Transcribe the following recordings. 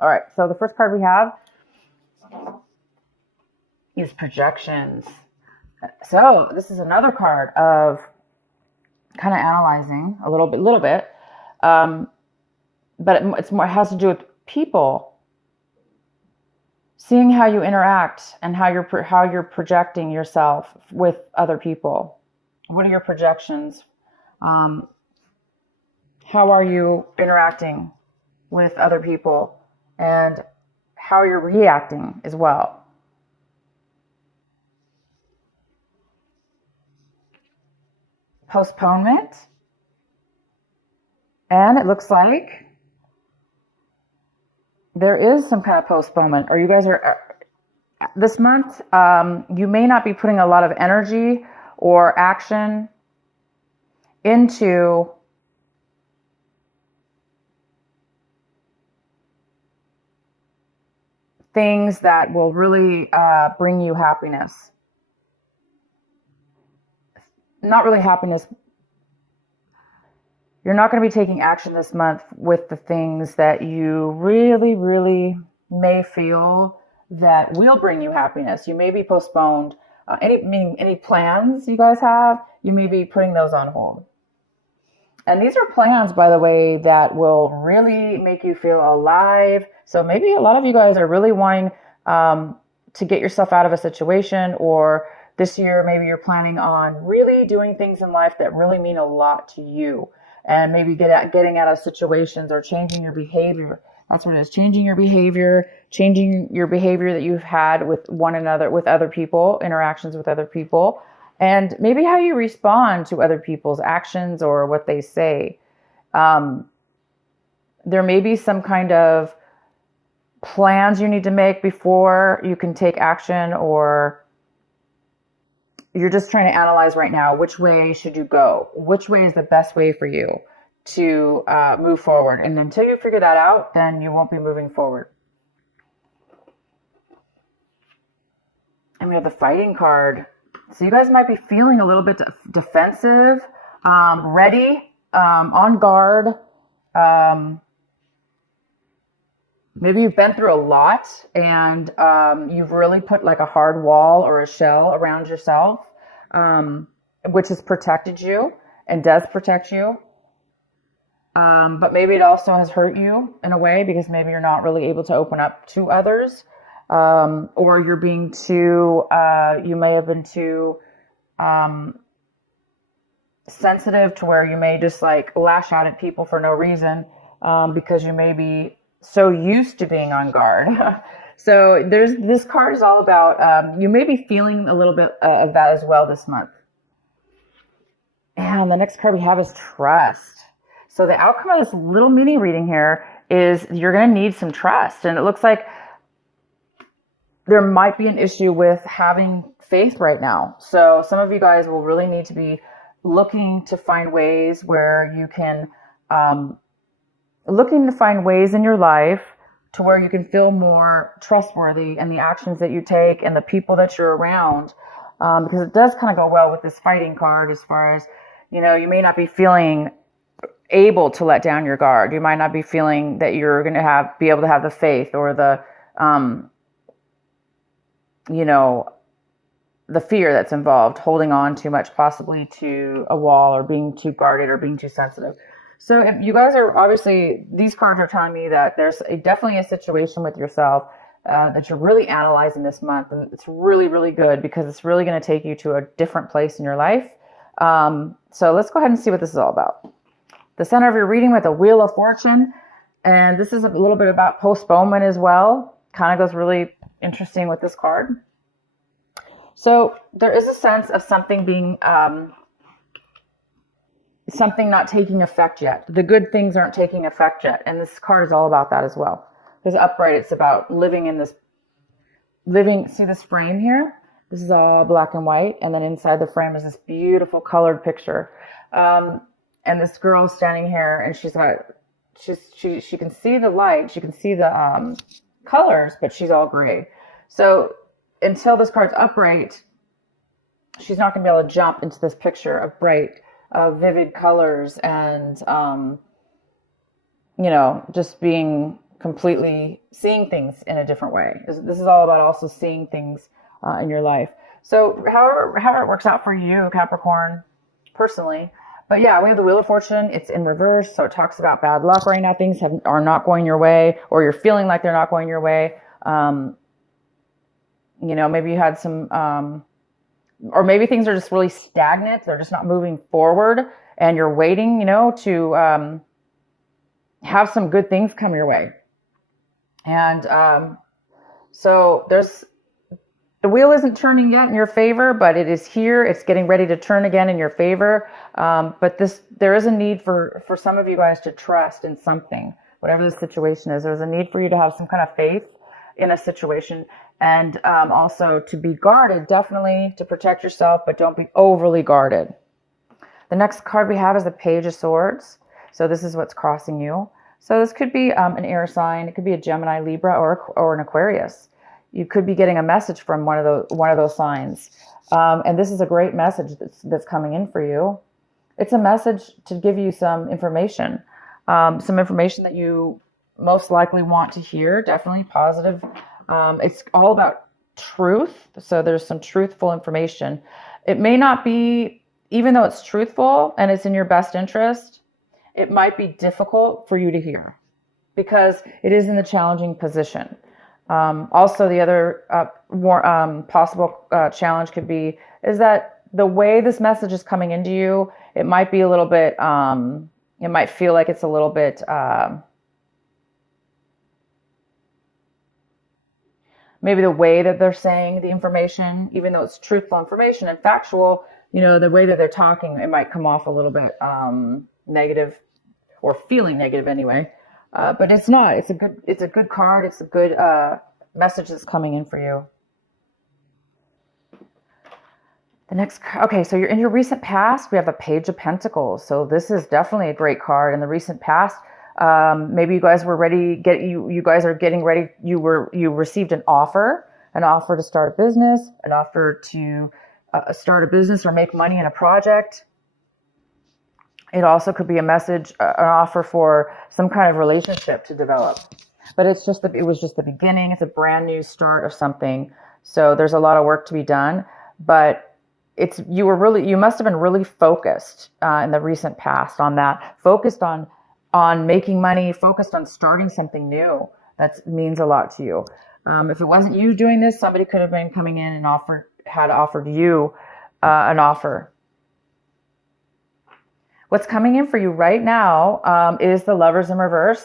All right, so the first card we have is projections. So this is another card of kind of analyzing a little bit. But it's more, it has to do with people, seeing how you interact and how you're projecting yourself with other people. What are your projections? How are you interacting with other people, and how you're reacting as well. Postponement. And it looks like there is some kind of postponement, or you guys are this month, you may not be putting a lot of energy or action into things that will really bring you happiness. Not really happiness. You're not going to be taking action this month with the things that you really, really may feel that will bring you happiness. You may be postponed. Any plans you guys have, you may be putting those on hold. And these are plans, by the way, that will really make you feel alive. So maybe a lot of you guys are really wanting to get yourself out of a situation, or this year, maybe you're planning on really doing things in life that really mean a lot to you, and maybe getting out of situations or changing your behavior. That's what it is. Changing your behavior that you've had with one another, with other people, interactions with other people, and maybe how you respond to other people's actions or what they say. There may be some kind of plans you need to make before you can take action, or you're just trying to analyze right now, which way should you go? Which way is the best way for you to move forward? And until you figure that out, then you won't be moving forward. And we have the fighting card. So you guys might be feeling a little bit defensive, ready, on guard. Maybe you've been through a lot, and you've really put like a hard wall or a shell around yourself, which has protected you and does protect you. But maybe it also has hurt you in a way, because maybe you're not really able to open up to others, or you're being too, you may have been too sensitive to where you may just like lash out at people for no reason, because you may be so used to being on guard. So this card is all about, you may be feeling a little bit of that as well this month. And the next card we have is trust. So the outcome of this little mini reading here is you're going to need some trust. And it looks like there might be an issue with having faith right now. So some of you guys will really need to be looking to find ways where you can, looking to find ways in your life to where you can feel more trustworthy in the actions that you take and the people that you're around. Because it does kind of go well with this fighting card, as far as, you know, you may not be feeling able to let down your guard. You might not be feeling that you're going to be able to have the faith or the, the fear that's involved, holding on too much, possibly to a wall, or being too guarded, or being too sensitive. So if you guys are, obviously, these cards are telling me that there's definitely a situation with yourself that you're really analyzing this month. And it's really, really good, because it's really going to take you to a different place in your life. So let's go ahead and see what this is all about. The center of your reading with a Wheel of Fortune. And this is a little bit about postponement as well. Kind of goes really interesting with this card. So there is a sense of something being, something not taking effect yet. The good things aren't taking effect yet. And this card is all about that as well. Because upright, it's about see this frame here? This is all black and white. And then inside the frame is this beautiful colored picture. And this girl's standing here, and she can see the light. She can see the colors, but she's all gray. So until this card's upright, she's not going to be able to jump into this picture of bright, vivid colors and, just being completely seeing things in a different way. This is all about also seeing things in your life. So however it works out for you, Capricorn, personally. But yeah, we have the Wheel of Fortune. It's in reverse, so it talks about bad luck right now. Things are not going your way, or you're feeling like they're not going your way. Maybe you had some, or maybe things are just really stagnant. They're just not moving forward, and you're waiting, to have some good things come your way. And so the wheel isn't turning yet in your favor, but it is here. It's getting ready to turn again in your favor. But there is a need for some of you guys to trust in something, whatever the situation is. There's a need for you to have some kind of faith in a situation, and also to be guarded, definitely to protect yourself, but don't be overly guarded. The next card we have is the Page of Swords. So this is what's crossing you. So this could be an air sign. It could be a Gemini, Libra, or an Aquarius. You could be getting a message from one of those signs. And this is a great message that's coming in for you. It's a message to give you some information that you most likely want to hear, definitely positive. It's all about truth. So there's some truthful information. It may not be, even though it's truthful and it's in your best interest, it might be difficult for you to hear because it is in the challenging position. Also, the other possible challenge could be is that the way this message is coming into you, it might be a little bit, it might feel like it's a little bit, maybe the way that they're saying the information, even though it's truthful information and factual, the way that they're talking, it might come off a little bit negative, or feeling negative anyway. But it's not. It's a good card. It's a good message that's coming in for you. Okay, so you're in your recent past. We have the Page of Pentacles. So this is definitely a great card. In the recent past, maybe you guys were ready. You guys are getting ready. You received an offer to start a business, an offer to start a business or make money in a project. It also could be a message, an offer for some kind of relationship to develop. But it was just the beginning. It's a brand new start of something. So there's a lot of work to be done. But you must have been really focused in the recent past on that. Focused on making money. Focused on starting something new. That means a lot to you. If it wasn't you doing this, somebody could have been coming in and had offered you an offer. What's coming in for you right now is the Lovers in reverse.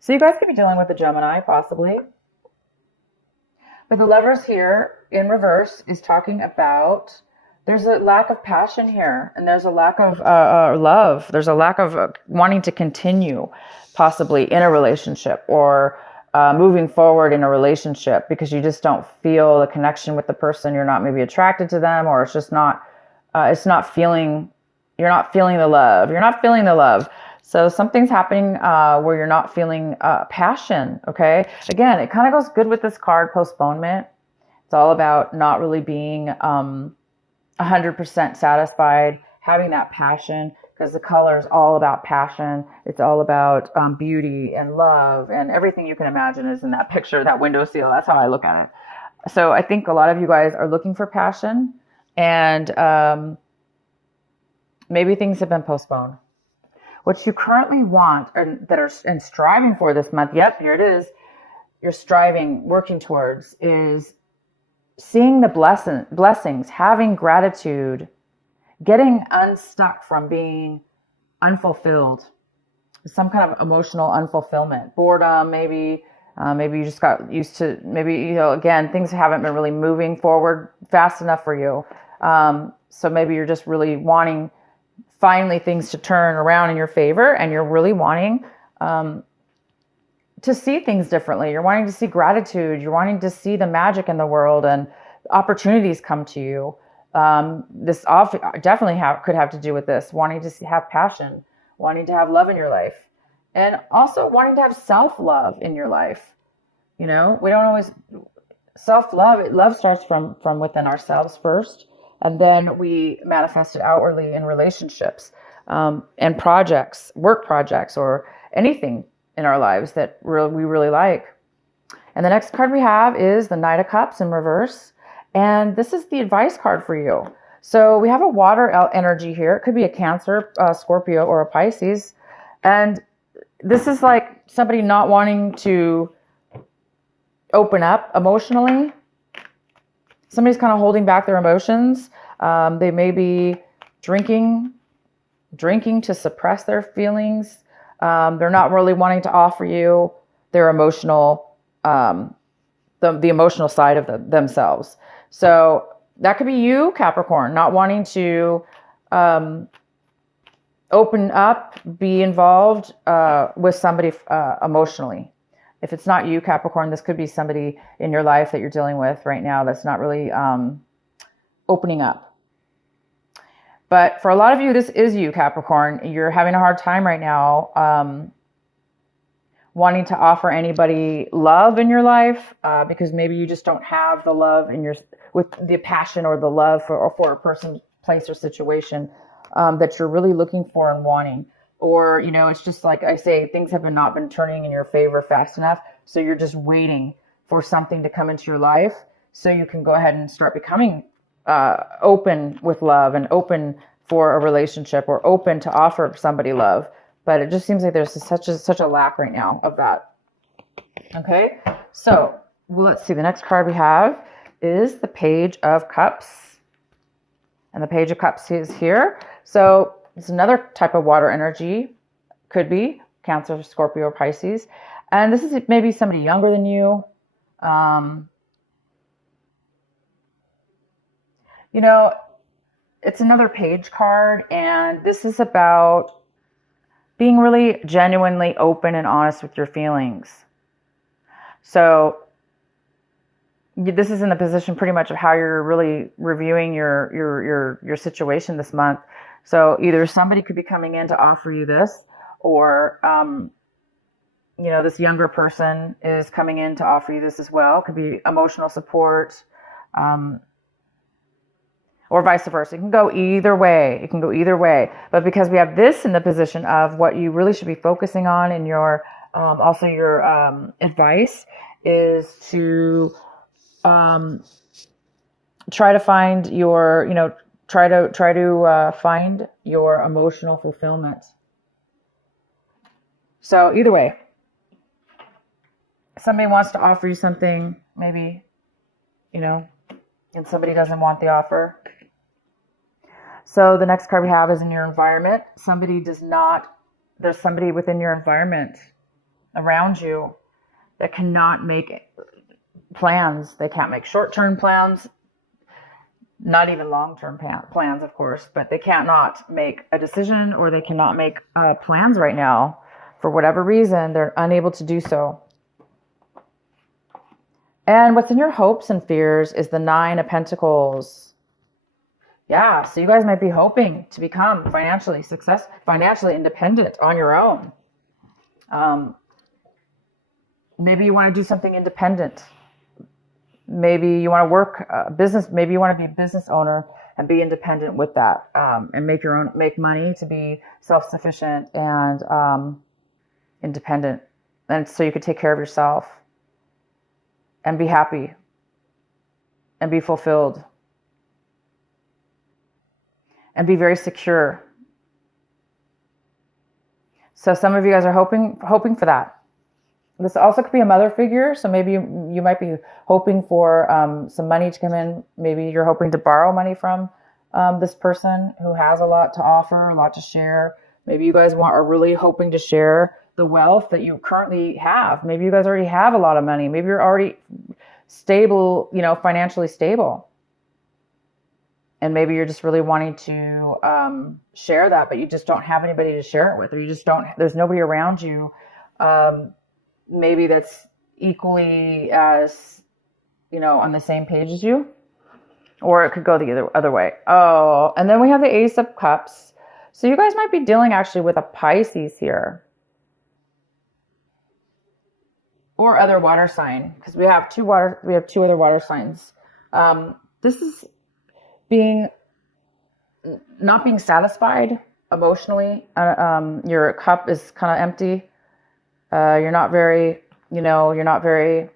So you guys could be dealing with a Gemini, possibly. But the Lovers here in reverse is talking about there's a lack of passion here, and there's a lack of love. There's a lack of wanting to continue, possibly in a relationship or moving forward in a relationship because you just don't feel the connection with the person. You're not maybe attracted to them, or you're not feeling the love. You're not feeling the love. So something's happening where you're not feeling passion, okay? Again, it kind of goes good with this card, postponement. It's all about not really being 100% satisfied, having that passion, because the color is all about passion. It's all about beauty and love, and everything you can imagine is in that picture, that window seal. That's how I look at it. So I think a lot of you guys are looking for passion, and maybe things have been postponed. What you currently want and striving for this month, yep, here it is, you're striving, working towards, is seeing the blessings, having gratitude, getting unstuck from being unfulfilled, some kind of emotional unfulfillment, boredom, maybe you just got used to, maybe, again, things haven't been really moving forward fast enough for you. So maybe you're just really wanting finally things to turn around in your favor, and you're really wanting to see things differently. You're wanting to see gratitude. You're wanting to see the magic in the world and opportunities come to you. This definitely could have to do with this, wanting to have passion, wanting to have love in your life, and also wanting to have self-love in your life. We don't always self-love. Love starts from within ourselves first. And then we manifest it outwardly in relationships and projects, work projects, or anything. in our lives that we really like. And the next card we have is the Knight of Cups in reverse. And this is the advice card for you. So we have a water energy here. It could be a Cancer, Scorpio, or a Pisces. And this is like somebody not wanting to open up emotionally. Somebody's kind of holding back their emotions. They may be drinking to suppress their feelings. They're not really wanting to offer you their emotional, the emotional side of themselves. So that could be you, Capricorn, not wanting to open up, be involved with somebody emotionally. If it's not you, Capricorn, this could be somebody in your life that you're dealing with right now that's not really opening up. But for a lot of you, this is you, Capricorn. You're having a hard time right now wanting to offer anybody love in your life because maybe you just don't have the love with the passion or the love for a person, place, or situation that you're really looking for and wanting. Or, it's just like I say, things have not been turning in your favor fast enough. So you're just waiting for something to come into your life so you can go ahead and start becoming open with love and open for a relationship or open to offer somebody love. But it just seems like there's such a lack right now of that. Okay, so let's see. The next card we have is the Page of Cups. And the Page of Cups is here. So it's another type of water energy. Could be Cancer, Scorpio, or Pisces. And this is maybe somebody younger than you. It's another page card. And this is about being really genuinely open and honest with your feelings. So this is in the position pretty much of how you're really reviewing your situation this month. So either somebody could be coming in to offer you this, or this younger person is coming in to offer you this as well. It could be emotional support, or vice versa. It can go either way. But because we have this in the position of what you really should be focusing on in your also your advice is to try to find your find your emotional fulfillment. So either way, somebody wants to offer you something, maybe, and somebody doesn't want the offer. So the next card we have is in your environment. There's somebody within your environment around you that cannot make plans. They can't make short-term plans, not even long-term plans, of course, but they cannot make a decision, or they cannot make plans right now. For whatever reason, they're unable to do so. And what's in your hopes and fears is the Nine of Pentacles. Yeah, so you guys might be hoping to become financially independent on your own. Maybe you want to do something independent. Maybe you want to work business. Maybe you want to be a business owner and be independent with that, and make money to be self-sufficient and independent, and so you could take care of yourself and be happy and be fulfilled and be very secure. So some of you guys are hoping for that. This also could be a mother figure. So maybe you might be hoping for some money to come in. Maybe you're hoping to borrow money from this person who has a lot to offer, a lot to share. Maybe you guys are really hoping to share the wealth that you currently have. Maybe you guys already have a lot of money. Maybe you're already stable, financially stable. And maybe you're just really wanting to share that, but you just don't have anybody to share it with, or there's nobody around you maybe that's equally as, on the same page as you. Or it could go the other way. Oh, and then we have the Ace of Cups. So you guys might be dealing actually with a Pisces here. Or other water sign, because we have two other water signs. This is not being satisfied emotionally. Your cup is kind of empty. You're not very, you're not very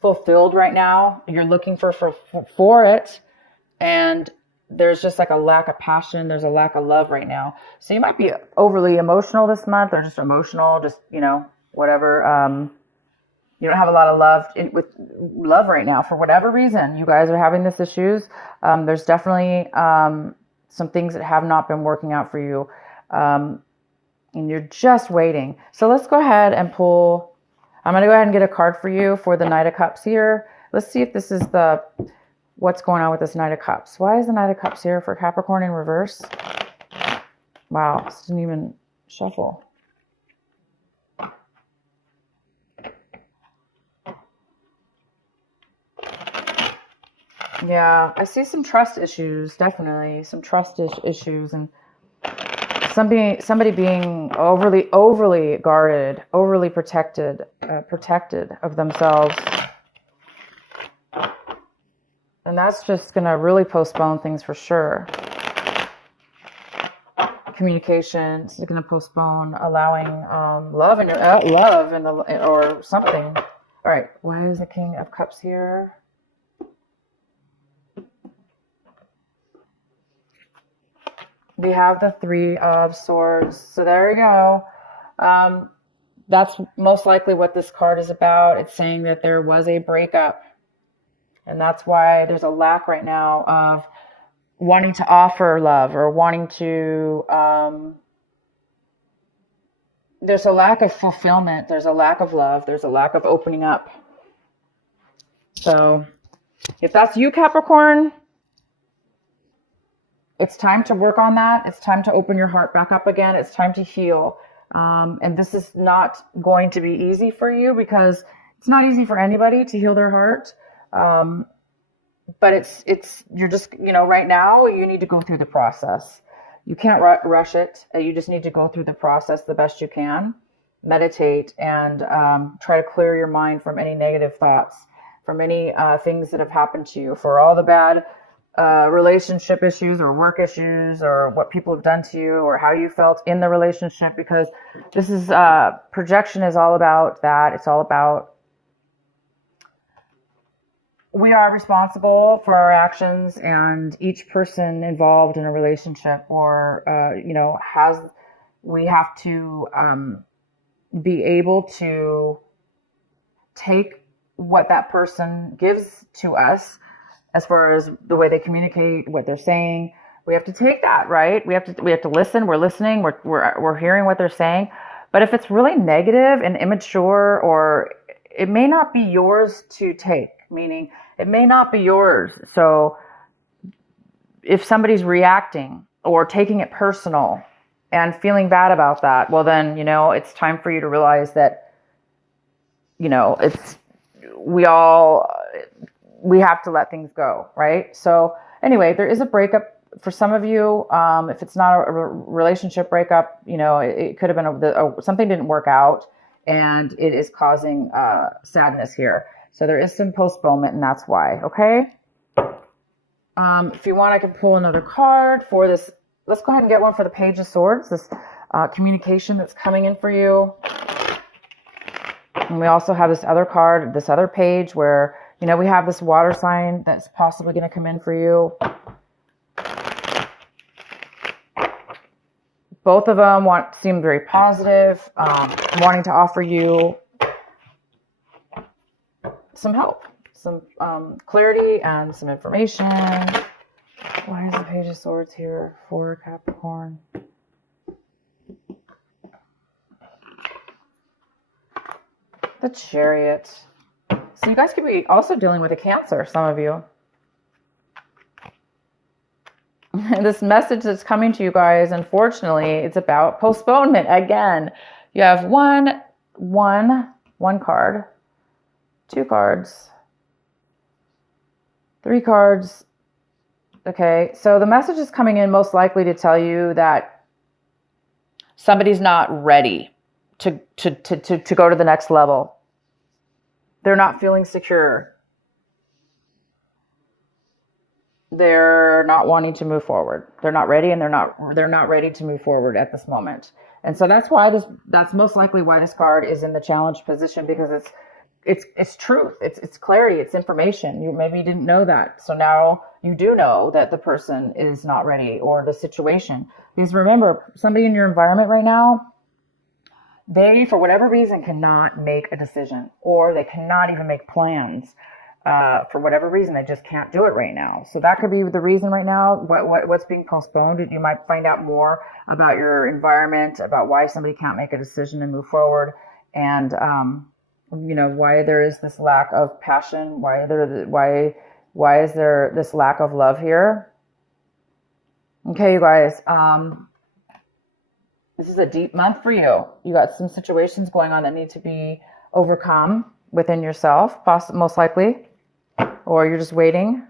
fulfilled right now. You're looking for it. And there's just like a lack of passion. There's a lack of love right now. So you might be overly emotional this month, or just emotional, just, whatever. You don't have a lot of love with love right now for whatever reason. You guys are having this issues. There's definitely some things that have not been working out for you. And you're just waiting. So let's go ahead and pull. I'm going to go ahead and get a card for you for the Knight of Cups here. Let's see if this is what's going on with this Knight of Cups. Why is the Knight of Cups here for Capricorn in reverse? Wow, this didn't even shuffle. Yeah, I see some trust issues, definitely some trust issues, and somebody being overly guarded, overly protected of themselves, and that's just gonna really postpone things for sure. Communication is gonna postpone allowing love in or something. All right, why is the King of Cups here? We have the Three of Swords. So there we go. That's most likely what this card is about. It's saying that there was a breakup. And that's why there's a lack right now of wanting to offer love, or wanting to... there's a lack of fulfillment. There's a lack of love. There's a lack of opening up. So if that's you, Capricorn... it's time to work on that. It's time to open your heart back up again. It's time to heal. And this is not going to be easy for you, because it's not easy for anybody to heal their heart. But you're just, right now you need to go through the process. You can't rush it. You just need to go through the process the best you can. Meditate and try to clear your mind from any negative thoughts, from any things that have happened to you, for all the bad relationship issues or work issues, or what people have done to you, or how you felt in the relationship, because this is projection is all about that. It's all about, we are responsible for our actions, and each person involved in a relationship or we have to be able to take what that person gives to us, as far as the way they communicate, what they're saying. We have to take that, right? We have to listen. We're listening. We're hearing what they're saying. But if it's really negative and immature, or it may not be yours to take, meaning it may not be yours. So if somebody's reacting or taking it personal and feeling bad about that, well then, it's time for you to realize that, we have to let things go, right? So anyway, there is a breakup for some of you. If it's not a relationship breakup, it could have been something didn't work out, and it is causing sadness here. So there is some postponement, and that's why, okay? If you want, I can pull another card for this. Let's go ahead and get one for the Page of Swords, this communication that's coming in for you. And we also have this other card, this other page where, we have this water sign that's possibly going to come in for you. Both of them seem very positive, wanting to offer you some help, some clarity, and some information. Why is the Page of Swords here for Capricorn? The Chariot. So you guys could be also dealing with a Cancer, some of you. This message that's coming to you guys, unfortunately, it's about postponement again. You have one card, 2 cards, 3 cards. Okay, so the message is coming in most likely to tell you that somebody's not ready to go to the next level. They're not feeling secure. They're not wanting to move forward. They're not ready, and they're not ready to move forward at this moment. And so that's most likely why this card is in the challenge position, because it's truth. It's clarity. It's information. You maybe didn't know that. So now you do know that the person is not ready, or the situation. Because remember, somebody in your environment right now, they, for whatever reason, cannot make a decision, or they cannot even make plans. For whatever reason, they just can't do it right now. So that could be the reason right now, what's being postponed. You might find out more about your environment, about why somebody can't make a decision and move forward. And, why there is this lack of passion, why is there this lack of love here? Okay, you guys, this is a deep month for you. You got some situations going on that need to be overcome within yourself, most likely, or you're just waiting.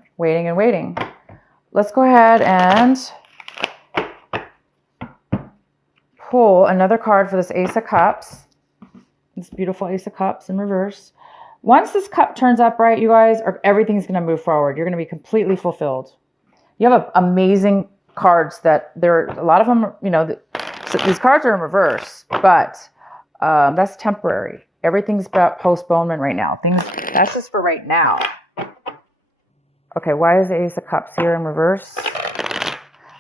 Let's go ahead and pull another card for this Ace of Cups. This beautiful Ace of Cups in reverse. Once this cup turns upright, you guys, everything's going to move forward. You're going to be completely fulfilled. You have amazing cards that a lot of them, so these cards are in reverse, but that's temporary. Everything's about postponement right now. That's just for right now. Okay, why is the Ace of Cups here in reverse?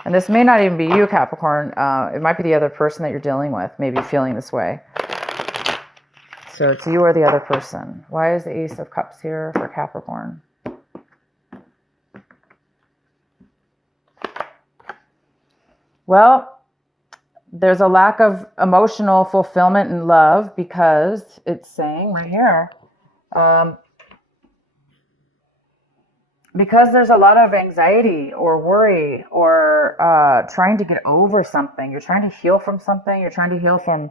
And this may not even be you, Capricorn. It might be the other person that you're dealing with, maybe feeling this way. So it's you or the other person. Why is the Ace of Cups here for Capricorn? Well, there's a lack of emotional fulfillment and love, because it's saying right here, because there's a lot of anxiety or worry or trying to get over something. You're trying to heal from something. You're trying to heal from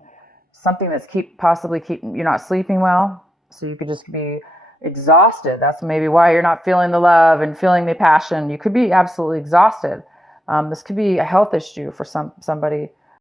something that's possibly you're not sleeping well. So you could just be exhausted. That's maybe why you're not feeling the love and feeling the passion. You could be absolutely exhausted. This could be a health issue for somebody.